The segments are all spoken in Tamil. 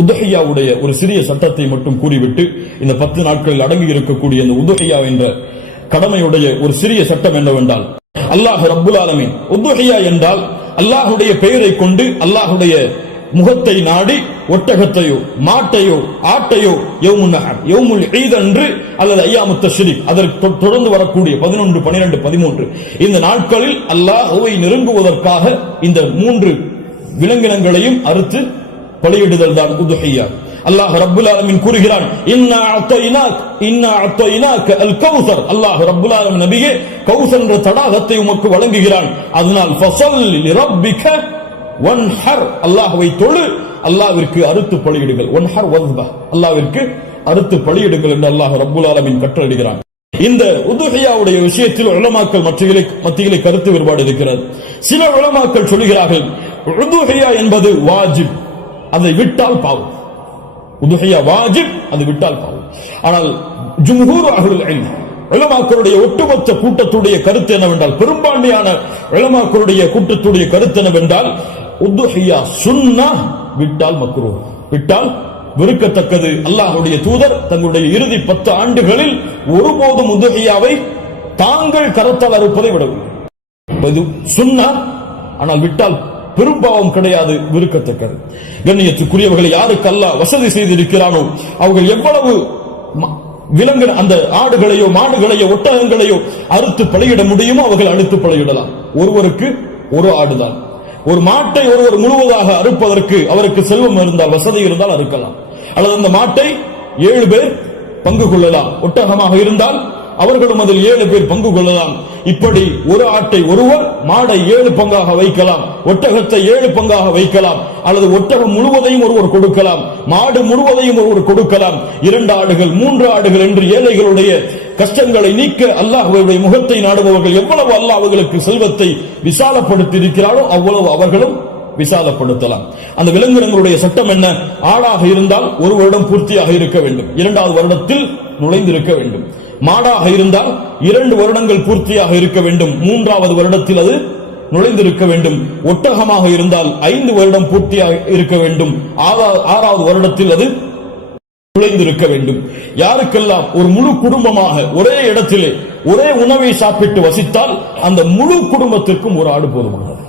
உதுஹியாவுடைய ஒரு சிறிய சட்டத்தை மட்டும் கூறிவிட்டு இந்த 10 நாட்களில் அடங்கி இருக்கக்கூடிய இந்த உதுஹியா என்ற கடமையுடைய ஒரு சிறிய சட்டம் என்னவென்றால், அல்லாஹ் ரப்புல் ஆலமீன் உதுஹியா என்றால் அல்லாஹுடைய பெயரை கொண்டு அல்லாஹுடைய முகத்தை நாடி ஒட்டகத்தையோ மாட்டையோ ஆட்டையோ யௌமுன் நஹர் யௌமுல் ஈத் அன்று அல்லது அய்யாமுத் தஷ்ரீக் அதற்கு தொடர்ந்து வரக்கூடிய 11, 12, 13 இந்த நாட்களில் அல்லாஹ்வை நெருங்குவதற்காக இந்த 3 விலங்கினங்களையும் அறுத்து பலியிடுதல் தான் உதுஹியா. அல்லாஹ் ரப்புல் ஆலமீன் கூறுகிறான், இன்னா அத்தைனாக அல் கௌசர். அல்லாஹ் ரப்புல் ஆலமீன் நபியே கௌசர் என்ற தடாகத்தை உமக்கு வழங்குகிறான். அதனால் ஃபஸல்லி லிரப்பிக வன்ஹர், அல்லாஹ்வை தொழு, அல்லாஹ்விற்கு அறுத்து பலியிடுங்கள். வன்ஹர் வஸ்ப, அல்லாஹ்விற்கு அறுத்து பலியிடுங்கள் என்று அல்லாஹ் ரப்புல் ஆலமீன் கட்டளையிடுகிறான். இந்த உதுஹியாவுடைய விஷயத்தில் உலமாக்கள் மத்தியிலே கருத்து வேறுபாடு இருக்கிறது. சில உலமாக்கள் சொல்கிறார்கள், உதுஹியா என்பது வாஜிப், அதை விட்டால் பாவம். உதுஹியா வாஜிப், அது விட்டால் பாவம். ஆனால் ஜும்ஹூர் அஹ்லுல் இல்ம் உலமாக்களுடைய ஒட்டுமொத்த கூட்டத்துடைய கருத்து என்னவென்றால், பெரும்பான்மையான உலமாக்களுடைய கூட்டத்துடைய கருத்து என்னவென்றால், உதுஹியா சுன்னah, விட்டால் மக்ரூஹ், விட்டால் வெறுக்கத்தக்கது. அல்லாஹ்வுடைய தூதர் தங்களுடைய இறுதி 10 ஆண்டுகளில் ஒருபோதும் உதுஹியாவை தாங்கள் கரத்தால் அறுப்பதை விடவில்லை. சுன்னah, ஆனால் விட்டால் பெரும்பாவம் கிடையாது, விருக்கத்தக்கது. கண்ணியத்துக்குரியவர்களை யாருக்கு அல்லாஹ் வசதி செய்திருக்கிறானோ அவர்கள் எவ்வளவு விலங்கு அந்த ஆடுகளையோ மாடுகளையோ ஒட்டகங்களையோ அறுத்து பலியிட முடியுமோ அவர்கள் அறுத்து பலியிடலாம். ஒருவருக்கு ஒரு ஆடுதான். ஒரு மாட்டை ஒருவர் முழுவதாக அறுப்பதற்கு அவருக்கு செல்வம் இருந்தால், வசதி இருந்தால் அறுக்கலாம். அல்லது அந்த மாட்டை 7 பேர் பங்கு கொள்ளலாம். ஒட்டகமாக இருந்தால் அவர்களும் அதில் 7 பேர் பங்கு கொள்ளலாம். இப்படி ஒரு ஆட்டை ஒருவர், மாடை 7 பங்காக வைக்கலாம், ஒட்டகத்தை 7 பங்காக வைக்கலாம். அல்லது ஒட்டகம் முழுவதையும் ஒருவர் கொடுக்கலாம், மாடு முழுவதையும் ஒருவர் கொடுக்கலாம். 2 ஆடுகள் 3 ஆடுகள் என்று ஏழைகளுடைய கஷ்டங்களை நீக்க அல்லாஹ்வுடைய முகத்தை நாடுபவர்கள் எவ்வளவு அல்லாஹ் அவர்களுக்கு செல்வத்தை விசாலப்படுத்தி இருக்கிறாரோ அவ்வளவு அவர்களும் விசாலப்படுத்தலாம். அந்த விலங்கினங்களுடைய சட்டம் என்ன? ஆடாக இருந்தால் 1 வருடம் பூர்த்தியாக இருக்க வேண்டும், 2வது வருடத்தில் நுழைந்திருக்க வேண்டும். மாடாக இருந்தால் 2 வருடங்கள் பூர்த்தியாக இருக்க வேண்டும், 3வது வருடத்தில் அது நுழைந்திருக்க வேண்டும். ஒட்டகமாக இருந்தால் 5 வருடம் பூர்த்தியாக இருக்க வேண்டும், 6வது வருடத்தில் அது நுழைந்திருக்க வேண்டும். யாருக்கெல்லாம் ஒரு முழு குடும்பமாக ஒரே இடத்திலே ஒரே உணவை சாப்பிட்டு வசித்தால் அந்த முழு குடும்பத்திற்கும் ஒரு ஆடு போதுமானது,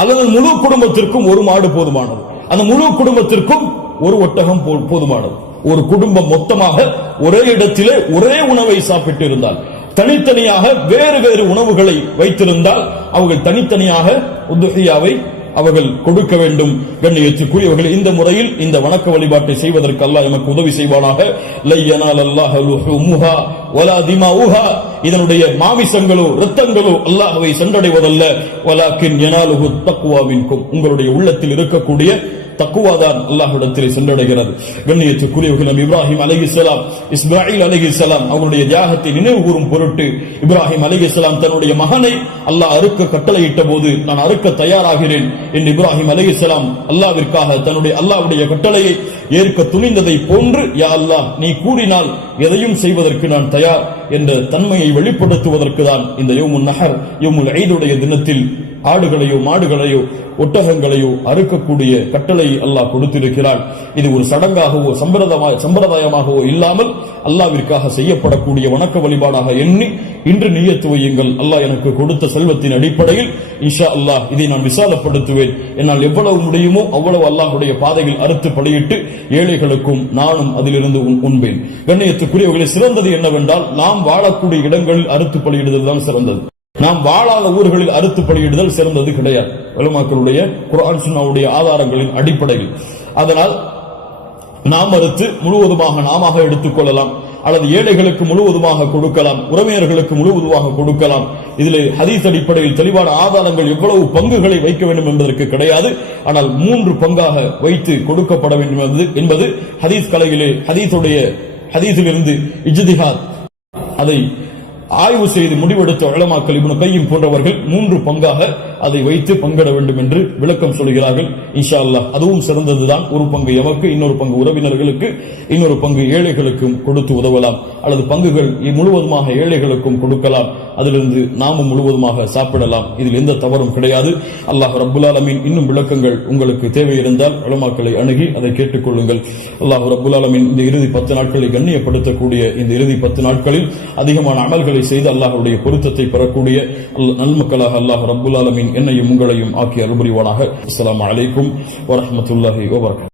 அல்லது முழு குடும்பத்திற்கும் ஒரு மாடு போதுமானது, அந்த முழு குடும்பத்திற்கும் ஒரு ஒட்டகம் போதுமானது. ஒரு குடும்பம் மொத்தமாக ஒரே இடத்திலே ஒரே உணவை சாப்பிட்டு இருந்தால், தனித்தனியாக வேறு வேறு உணவுகளை வைத்திருந்தால் அவர்கள் தனித்தனியாக உதுஹியாவை அவர்கள் கொடுக்க வேண்டும். கண்ணியத்துக்குரியவர்கள், இந்த முறையில் இந்த வணக்க வழிபாட்டை செய்வதற்கு அல்லாஹ் நமக்கு உதவி செய்வானாக. லய்யனாலல்லாஹு லுஹுமுஹா வலா திமாஉஹா, இதனுடைய மாமிசங்களோ இரத்தங்களோ அல்லாஹ்வை சென்றடைவதல்ல. வலாக்கின் யனாலுஹு தக்வா மின்கும், உங்களுடைய உள்ளத்தில் இருக்கக்கூடிய தக்குவாதான் அல்லாஹ்விடத்திலே சென்றடைகிறது. கண்ணியத்துக்குரியவர்கள், நபி இப்ராஹிம் அலைஹிஸ்ஸலாம், இஸ்மாயில் அலைஹிஸ்ஸலாம் அவருடைய தியாகத்தை நினைவு கூறும் பொருட்டு இப்ராஹிம் அலைஹிஸ்ஸலாம் தன்னுடைய மகனை அல்லாஹ் அறுக்க கட்டளையிட்ட போது, நான் அறுக்க தயாராகிறேன் என்று இப்ராஹிம் அலைஹிஸ்ஸலாம் அல்லாஹ்விற்காக தன்னுடைய அல்லாஹ்வுடைய கட்டளையை ஏற்க துணிந்ததை போன்று, யா அல்லாஹ் நீ கூறினால் எதையும் செய்வதற்கு நான் தயார் என்ற தன்மையை வெளிப்படுத்துவதற்கு தான் இந்த யௌமுன் நஹர் யௌமுல் ஈதுடைய தினத்தில் ஆடுகளையோ மாடுகளையோ ஒட்டகங்களையோ அறுக்கக்கூடிய கட்டளை அல்லாஹ் கொடுத்திருக்கிறார். இது ஒரு சடங்காகவோ சம்பிரதாயமாகவோ இல்லாமல் அல்லாஹ்விற்காக செய்யப்படக்கூடிய வணக்க வழிபாடாக எண்ணி இன்று நியத்து வையுங்கள். அல்லாஹ் எனக்கு கொடுத்த செல்வத்தின் அடிப்படையில் இன்ஷா அல்லாஹ் இதை நான் விசாலப்படுத்துவேன். என்னால் எவ்வளவு முடியுமோ அவ்வளவு அல்லாஹ்வுடைய பாதையில் அறுத்து பலியிட்டு ஏழைகளுக்கும் நானும் அதிலிருந்து உண்பேன். கண்ணியத்துக்குரியவர்களை, சிறந்தது என்னவென்றால் நாம் வாழக்கூடிய இடங்களில் அறுத்து பலியிடுதல் தான் சிறந்தது. நாம் வாழாத ஊர்களில் அறுத்து பலியிடுதல் சிறந்தது கிடையாது, உலமாக்களுடைய குர்ஆன் சுன்னாவுடைய ஆதாரங்களின் அடிப்படையில். அதனால் நாம் அறுத்து முழுவதுமாக நாம எடுத்துக் கொள்ளலாம், அல்லது ஏழைகளுக்கு முழுவதுமாக கொடுக்கலாம், உறவினர்களுக்கு முழுவதுமாக கொடுக்கலாம். இதில் ஹதீஸ் அடிப்படையில் தெளிவான ஆதாரங்கள் எவ்வளவு பங்குகளை வைக்க வேண்டும் என்பதற்கு கிடையாது. ஆனால் 3 பங்காக வைத்து கொடுக்கப்பட வேண்டும் என்பது ஹதீஸ் கலையிலே ஹதீஸிலிருந்து இஜ்திஹாத் அதை ஆய்வு செய்து முடிவெடுத்த உலமாக்கள் இப்னு கையிம் போன்றவர்கள் 3 பங்காக அதை வைத்து பங்கிட வேண்டும் என்று விளக்கம் சொல்கிறார்கள். இன்ஷா அல்லாஹ் அதுவும் சிறந்ததுதான். ஒரு பங்கு எமக்கு, இன்னொரு பங்கு உறவினர்களுக்கு, இன்னொரு பங்கு ஏழைகளுக்கும் கொடுத்து உதவலாம். அல்லது பங்குகள் முழுவதுமாக ஏழைகளுக்கும் கொடுக்கலாம். அதிலிருந்து நாமும் முழுவதுமாக சாப்பிடலாம். இதில் எந்த தவறும் கிடையாது. அல்லாஹ் ரப்புல் ஆலமீன் இன்னும் விளக்கங்கள் உங்களுக்கு தேவை இருந்தால் உலமாக்களை அணுகி அதை கேட்டுக்கொள்ளுங்கள். அல்லாஹ் ரப்புல் ஆலமீன் இந்த இறுதி 10 நாட்களை கண்ணியப்படுத்தக்கூடிய இந்த இறுதி 10 நாட்களில் அதிகமான அமல்களை செய்து அல்லாஹ்வுடைய பொருத்தத்தை பெறக்கூடிய நன்மக்களாக அல்லாஹ் ரப்புல் ஆலமீன் என்னையும் உங்களையும் ஆக்கி அருள் புரிவானாக. அஸ்ஸலாமு அலைக்கும் வரஹ்மத்துல்லாஹி வபரகாத்துஹு.